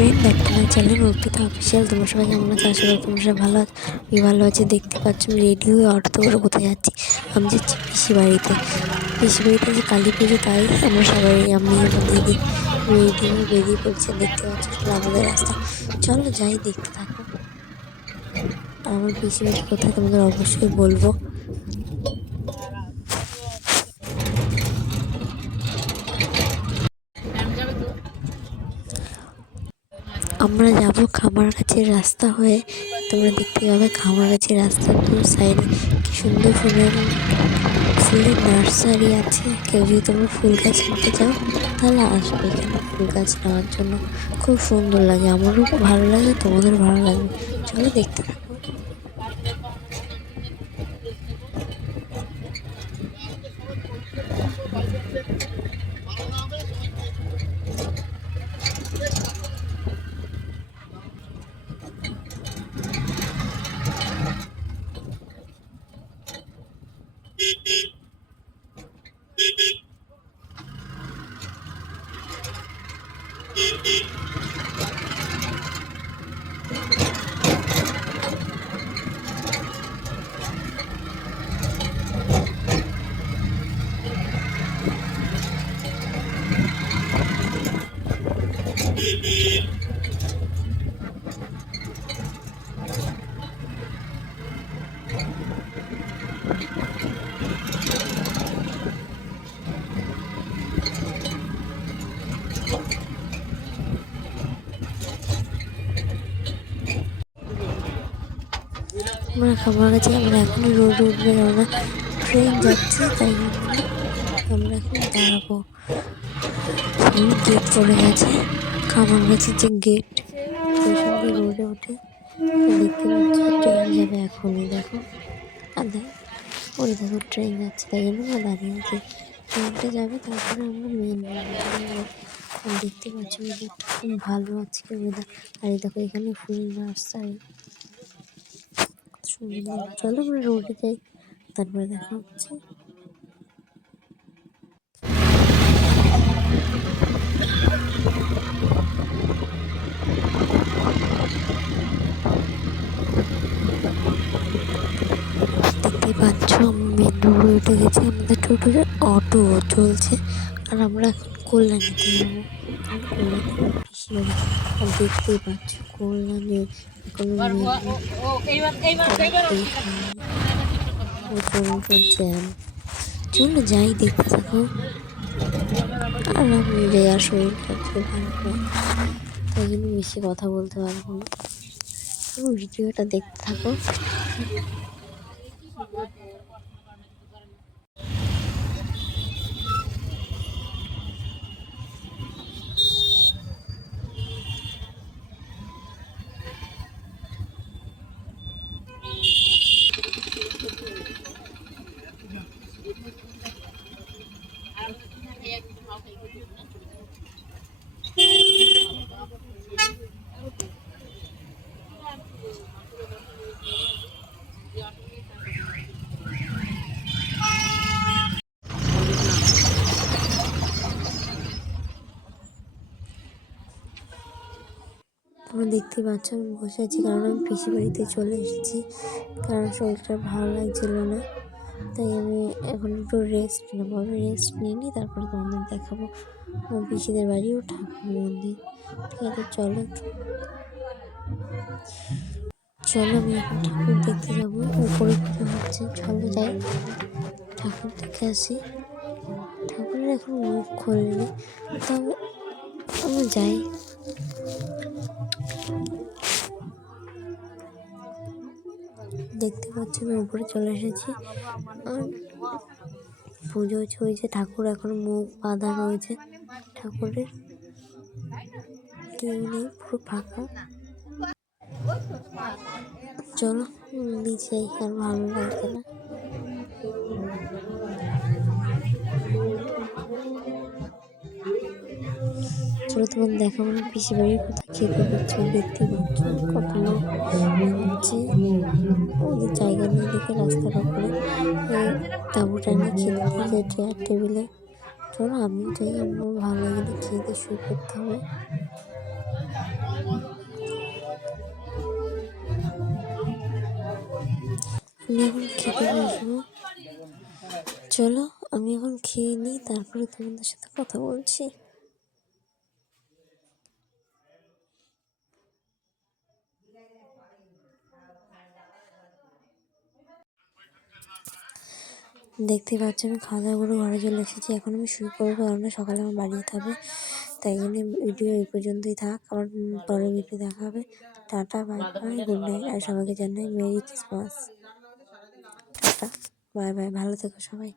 Friend, একটা না channel Arpita official. তোমরা সবাই কেমন আছো? আশা করি তোমরা সবাই ভালো আছো। আমি ভালো আছি। দেখতে পাচ্ছ আমি রেডি হয়ে অটোতে করে কোথায় যাচ্ছি। আমি যাচ্ছি পিসিবাড়িতে। পিসিবাড়িতে যে কালী পুজো, তাই আমরা সবাই, আমি আমার দিদি রেডি হয়ে বেরিয়ে পড়ছে। দেখতে পাচ্ছ চলো আমাদের রাস্তা, চলো যাই, দেখতে থাকো। আর আমার পিসিবাড়ি কোথায় তোমাদের অবশ্যই বলবো। আমরা যাব খামারগাছির রাস্তা হয়ে। তোমরা দেখতে পাবে খামারগাছির রাস্তার দু সাইডে কি সুন্দর ফুলের নার্সারি আছে। কেউ যদি তোমরা ফুল গাছ নিতে চাও তাহলে আসবে এখানে ফুল গাছ নেওয়ার জন্য। খুব সুন্দর লাগে, আমারও খুব ভালো লাগে, তোমাদের ভালো লাগবে। চলো দেখতে থাকো। আমরা খামারগাছি, আমরা এখন রোডে উঠবে, কেননা ট্রেন যাচ্ছে, তাই জন্য আমরা এখন দাঁড়াবো। গেট পড়ে গেছে, খামারগাছির যে গেট, স্টেশন দিয়ে রোডে উঠে দেখতে পাচ্ছি ট্রেন যাবে এখনই। দেখো আর ওই দেখো ট্রেন যাচ্ছে, তাই জন্য আমরা দাঁড়িয়ে আছি। ট্রেনটা যাবে, তারপরে আমরা মেন দেখতে পাচ্ছি ওয়েদারটা খুব ভালো আছে ওয়েদার। আর এই দেখো এখানে ফুল নার্সারি সুন্দর। চলো আমরা রোডে যাই, তারপরে দেখা হচ্ছে। দেখতে পাচ্ছ মেন রোডে উঠে গেছি। আমাদের টোটোর অটো চলছে, আর আমরা এখন কল্যাণীতে যাবো, কারণ কল্যাণী পিসিবাড়ি। আর দেখতেই পাচ্ছ কল্যাণী জ্যাম। চলো যাই, দেখতে থাকো। আর আমি রেয়ার শরীর সবচেয়ে ভালো নয়, তাই জন্য বেশি কথা বলতে পারবো না। ভিডিওটা দেখতে থাকো। তোমরা দেখতে পাচ্ছ আমি বসে আছি, কারণ আমি পিসিবাড়িতে চলে এসেছি। কারণ শরীরটা ভালো লাগছিল না, তাই আমি এখন একটু রেস্ট নেবো। আমি রেস্ট নিয়ে নিই, তারপরে তোমাদের দেখাবো আমার পিসিদের বাড়ি ও ঠাকুর মন্দির। ঠিক আছে, চলো চলো আমি এখন ঠাকুর দেখতে যাবো। উপরে পুজো হচ্ছে, চলো যাই ঠাকুর দেখে আসি। ঠাকুরের এখন মুখ খোলেনি, তবে আমি যাই। দেখতে পাচ্ছি আমি উপরে চলে এসেছি, আর পুজো হয়েছে। ঠাকুর এখন মুখ বাঁধা রয়েছে, ঠাকুরের কেউ নেই, পুরো ফাঁকা। চলো নিচে, আর ভালো লাগছে না। চলো তোমার দেখাবো না পিসি বাড়ির কোথায় খেতে দিচ্ছে। দেখতে পাচ্ছ কত লোক হচ্ছে, ওদের জায়গা নিয়ে দেখে রাস্তার উপরে তাঁবুটা নিয়ে খেতে দিচ্ছে চেয়ার টেবিলে। চলো আমিও যাই, আমার ভালো লাগে, খেতে শুরু করতে হবে। আমি এখন খেতে বসবো। চলো আমি এখন খেয়ে নিই, তারপরে তোমাদের সাথে কথা বলছি। দেখতে পাচ্ছি আমি খাওয়া দাওয়া করে ঘরে চলে এসেছি। এখন আমি শুয়ে পড়বো, কারণ সকালে আমার বাড়ি যেতে হবে। তাই জন্য ভিডিও এই পর্যন্তই থাক, আবার পরের ভিডিও দেখা হবে। Tata, bye bye, good night, আর সবাইকে জানাই merry Christmas. Tata, bye bye, ভালো থেকো সবাই।